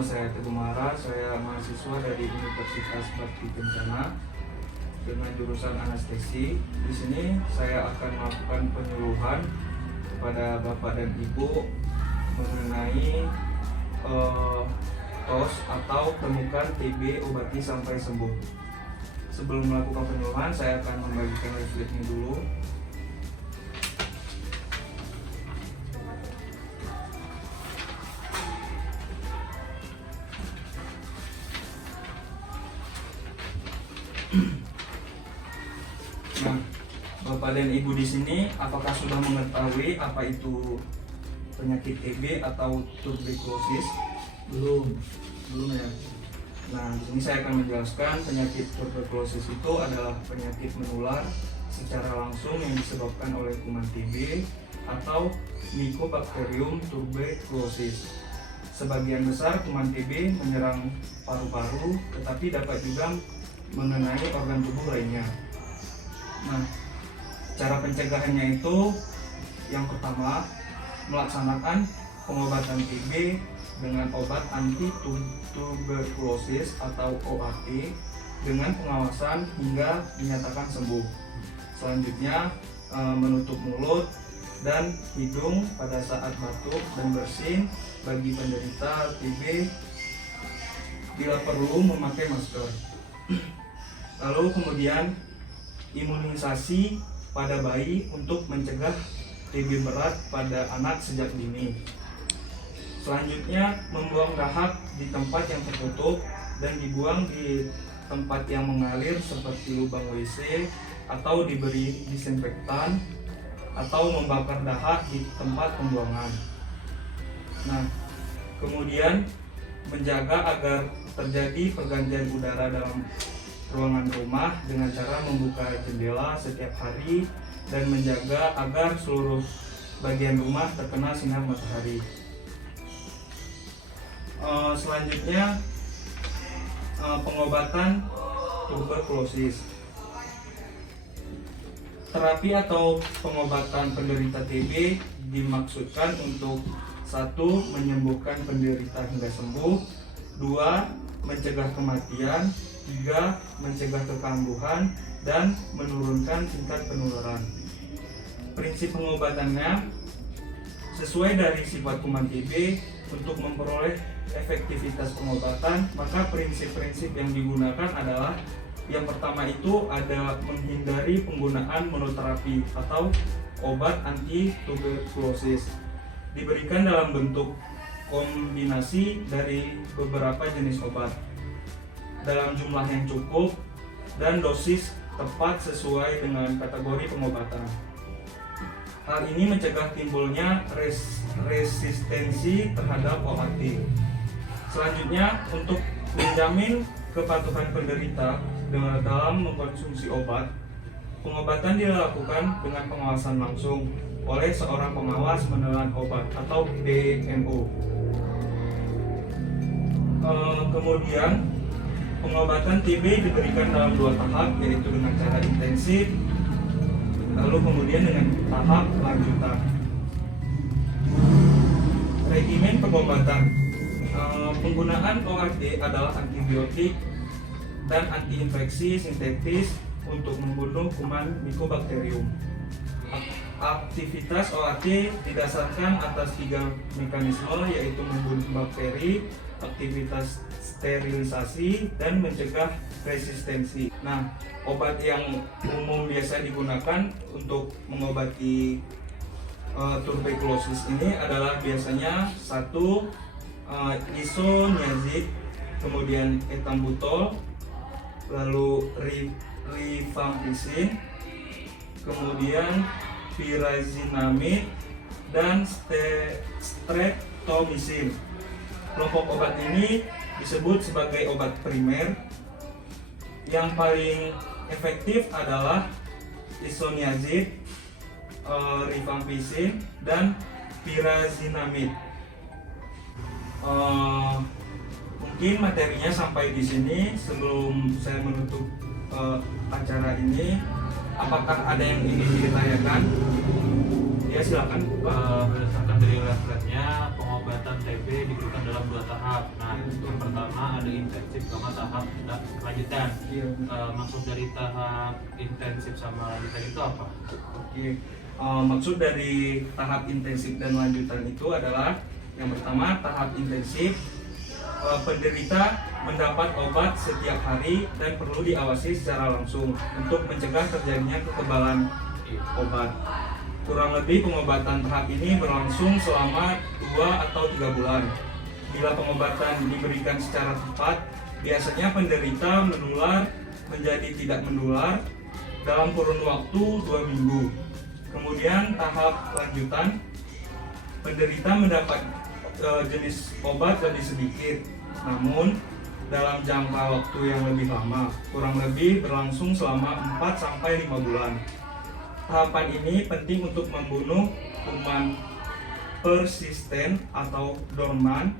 nama saya Teguh Mahara, saya mahasiswa dari Universitas Bakti Kencana dengan jurusan anestesi. Di sini saya akan melakukan penyuluhan kepada Bapak dan Ibu mengenai TOS atau temukan TB, obati sampai sembuh. Sebelum melakukan penyuluhan, saya akan membagikan leafletnya dulu. Nah, Bapak dan Ibu di sini apakah sudah mengetahui apa itu penyakit TB atau tuberkulosis? Belum ya. Nah, di sini saya akan menjelaskan penyakit tuberkulosis itu adalah penyakit menular secara langsung yang disebabkan oleh kuman TB atau Mycobacterium tuberculosis. Sebagian besar kuman TB menyerang paru-paru, tetapi dapat juga mengenai organ tubuh lainnya. Nah, cara pencegahannya itu yang pertama, melaksanakan pengobatan TB dengan obat anti tuberkulosis atau OAT dengan pengawasan hingga dinyatakan sembuh. Selanjutnya, menutup mulut dan hidung pada saat batuk dan bersin bagi penderita TB. Bila perlu memakai masker. Lalu kemudian imunisasi pada bayi untuk mencegah TB berat pada anak sejak dini. Selanjutnya, membuang dahak di tempat yang tertutup dan dibuang di tempat yang mengalir seperti lubang WC atau diberi disinfektan atau membakar dahak di tempat pembuangan. Nah, kemudian menjaga agar terjadi pergantian udara dalam ruangan rumah dengan cara membuka jendela setiap hari dan menjaga agar seluruh bagian rumah terkena sinar matahari. Selanjutnya, pengobatan tuberkulosis. Terapi atau pengobatan penderita TB dimaksudkan untuk 1. Menyembuhkan penderita hingga sembuh, 2. Mencegah kematian, 3. Mencegah kekambuhan dan menurunkan tingkat penularan. Prinsip pengobatannya sesuai dari sifat kuman TB. Untuk memperoleh efektivitas pengobatan, maka prinsip-prinsip yang digunakan adalah yang pertama itu ada menghindari penggunaan monoterapi atau obat anti tuberkulosis. Diberikan dalam bentuk kombinasi dari beberapa jenis obat dalam jumlah yang cukup dan dosis tepat sesuai dengan kategori pengobatan. Hal ini mencegah timbulnya resistensi terhadap OAT. Selanjutnya, untuk menjamin kepatuhan penderita dalam mengkonsumsi obat, pengobatan dilakukan dengan pengawasan langsung oleh seorang pengawas menelan obat atau PMO. Kemudian, pengobatan TB diberikan dalam 2 tahap, yaitu dengan cara intensif, lalu kemudian dengan tahap lanjutan. Regimen pengobatan. Penggunaan OAT adalah antibiotik dan antiinfeksi sintetis untuk membunuh kuman Mycobacterium. Aktivitas OAT didasarkan atas 3 mekanisme, yaitu membunuh bakteri, aktivitas sterilisasi, dan mencegah resistensi. Nah, obat yang umum biasa digunakan untuk mengobati tuberkulosis ini adalah biasanya 1. Isoniazid, kemudian ethambutol, lalu rifampicin, kemudian pyrazinamide dan streptomycin. Kelompok obat ini disebut sebagai obat primer. Yang paling efektif adalah isoniazid, rifampicin, dan pyrazinamide. Mungkin materinya sampai di sini. Sebelum saya menutup acara ini, apakah ada yang ingin ditanyakan? Ya silakan. Berdasarkan dari referennya, pengobatan TB diberikan dalam 2 tahap. Nah, yang pertama ada intensif sama tahap lanjutan. Iya. Maksud dari tahap intensif sama lanjutan itu apa? Oke. Maksud dari tahap intensif dan lanjutan itu adalah yang pertama tahap intensif, penderita mendapat obat setiap hari dan perlu diawasi secara langsung untuk mencegah terjadinya kekebalan obat. Kurang lebih pengobatan tahap ini berlangsung selama 2 atau 3 bulan. Bila pengobatan diberikan secara tepat, biasanya penderita menular menjadi tidak menular dalam kurun waktu 2 minggu. Kemudian tahap lanjutan, penderita mendapat jenis obat lebih sedikit, namun dalam jangka waktu yang lebih lama, kurang lebih berlangsung selama 4-5 bulan. Tahapan ini penting untuk membunuh kuman persisten atau dorman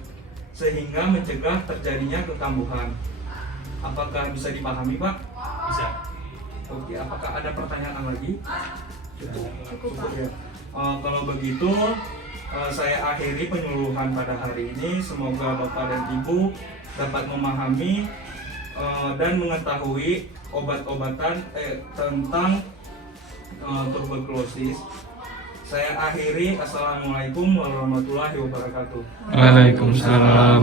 sehingga mencegah terjadinya kekambuhan. Apakah bisa dipahami, Pak? Bisa. Oke, apakah ada pertanyaan lagi? Cukup, ya. Kalau begitu, saya akhiri penyuluhan pada hari ini. Semoga Bapak dan Ibu dapat memahami dan mengetahui obat-obatan tentang tuberkulosis. Saya akhiri. Assalamualaikum warahmatullahi wabarakatuh. Waalaikumsalam.